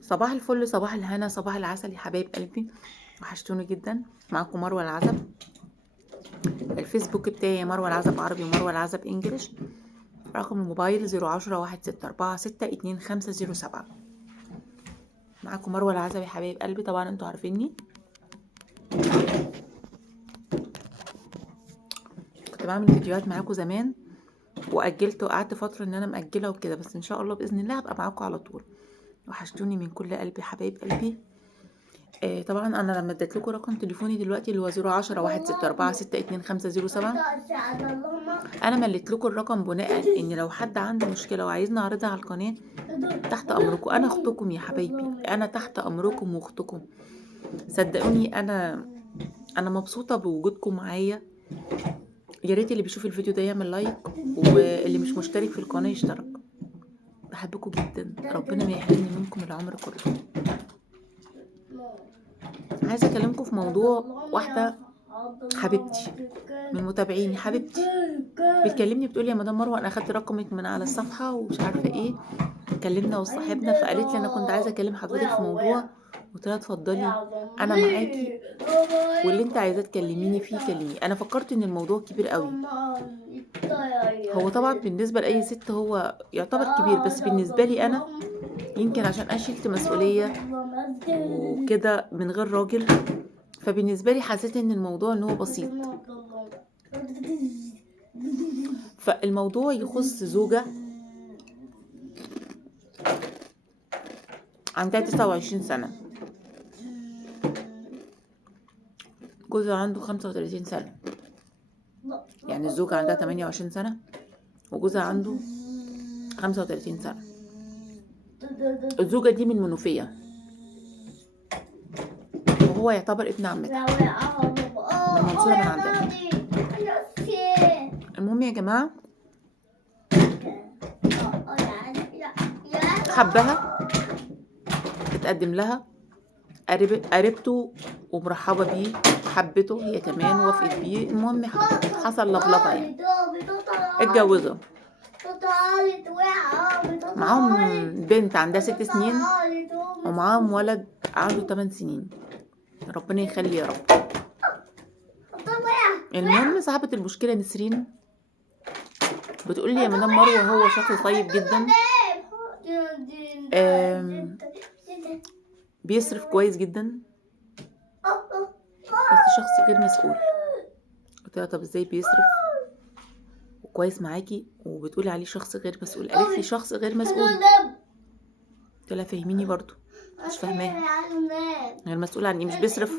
صباح الفل، صباح الهنا، صباح العسل يا حبايب قلبي. وحشتوني جدا. معاكم مروه العزب. الفيسبوك بتاعي مروه العزب عربي ومروه العزب انجلش. رقم الموبايل 010-164-2507. معاكم مروه العزب يا حبايب قلبي. طبعا انتوا عارفيني، كنت بعمل فيديوهات معاكم زمان واجلت وقعدت فتره ان انا مأجله وكده، بس ان شاء الله باذن الله هبقى معاكم على طول. وحشتوني من كل قلبي حبايب قلبي. طبعا انا لما اديت لكم رقم تليفوني دلوقتي اللي هو 010-164-2507، انا مليت لكم الرقم بناء ان لو حد عنده مشكله وعايزني اعرضها على القناه، تحت امركم. انا اختكم يا حبايبي، انا تحت امركم واختكم. صدقوني انا مبسوطه بوجودكم معايا. يا ريت اللي بيشوف الفيديو ده يعمل لايك، واللي مش مشترك في القناه يشترك. بحبكم جدا، ربنا ما يحرمني منكم العمر كله. عايزه اكلمكم في موضوع. واحده حبيبتي من متابعيني، حبيبتي بتكلمني بتقولي يا مدام مروه انا اخدت رقمك من على الصفحه ومش عارفه ايه، اتكلمنا وصاحبنا، فقالت لي انا كنت عايزه اكلم حضرتك في موضوع. قلت لها اتفضلي انا معاكي، واللي انت عايزاه تكلميني فيه كلميني. انا فكرت ان الموضوع كبير قوي. هو طبعا بالنسبه لاي ست هو يعتبر كبير، بس بالنسبه لي انا يمكن عشان انا شلت مسؤوليه وكده من غير راجل، فبالنسبه لي حسيت ان الموضوع ان هو بسيط. فالموضوع يخص زوجة عندها 29 سنة، جوزها عنده 35 سنة. يعني الزوجة عندها 28 سنة وجوزها عنده 35 سنة. الزوجة دي من منوفية وهو يعتبر ابن عمتها من المنصورة من عندنا. المهم يا جماعة، حبها، اتقدم لها، قربته ومرحبة بيه، حبته هي كمان وافقت بيه. المهم حصل لفلفة يعني، اتجوزوا. معاهم بنت عندها 6 سنين ومعاهم ولد عنده 8 سنين. ربنا يخلي يا رب. المهم صاحبة المشكلة نسرين بتقول لي يا مدام مروة هو شخص طيب جدا، بيصرف كويس جدا، بس شخص غير مسؤول. قلت لها طب ازاي بيصرف وكويس معاكي وبتقولي عليه شخص غير مسؤول؟ قالت لي شخص غير مسؤول. قلت لها فهميني برضو، مش فاهماها. غير مسؤول عن ايه؟ مش بيصرف؟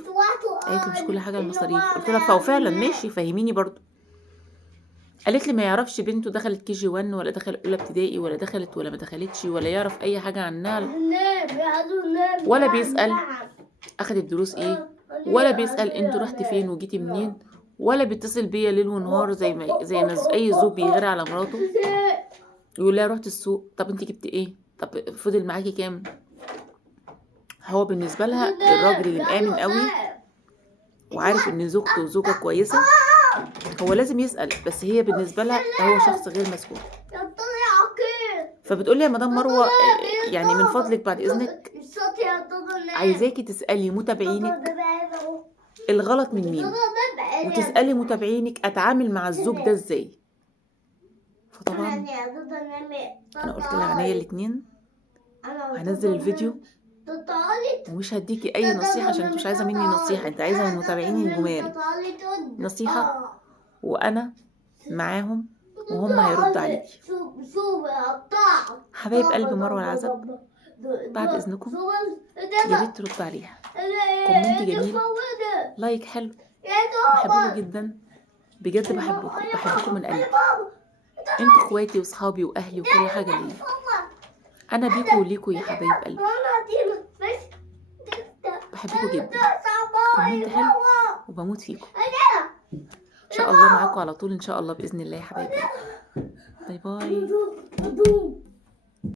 قالت لي مش كل حاجه المصاريف. قلت لها فهو فعلا ماشي، فهميني برضو. قالت لي ما يعرفش بنته دخلت كي جي 1 ولا دخلت اولى ابتدائي ولا دخلت ولا ما دخلتش، ولا يعرف اي حاجه عنها، ولا بيسال اخدت دروس ايه، ولا بيسال انتوا رحت فين وجيتي منين، ولا بيتصل بيا ليل ونهار زي اي زوج بيغير على مراته يقول لها رحت السوق، طب انت جبت ايه، طب فضل معاكي كام. هو بالنسبه لها الراجل اللي مآمن قوي وعارف ان زوجته زوجه كويسه هو لازم يسأل، بس هي بالنسبه لها هو شخص غير مسؤول. فبتقول لي يا مدام مروه يعني من فضلك بعد اذنك عايزاكي تسألي متابعينك الغلط من مين، وتسألي متابعينك اتعامل مع الزوج ده ازاي. فطبعا انا قلت لها عينيا الاتنين، وهنزل الفيديو ومش هديكي اي نصيحه عشان انت مش عايزه مني نصيحه، انت عايزه من متابعيني الجمال نصيحه، وانا معاهم وهم هيردوا عليكي. حبايب قلبي مروه العزب، بعد اذنكم يا ريت ترد عليها. كومنت جميل، لايك حلو. بحبكم جدا بجد، بحبكم من قلبي. انتوا اخواتي واصحابي واهلي وكل حاجه ليا. انا بيكوا وليكوا يا حبايب قلبي، بحبكم جدا. كومنت حلو وبموت فيكم. ان شاء الله معاكم على طول ان شاء الله باذن الله يا حبايبي. باي باي.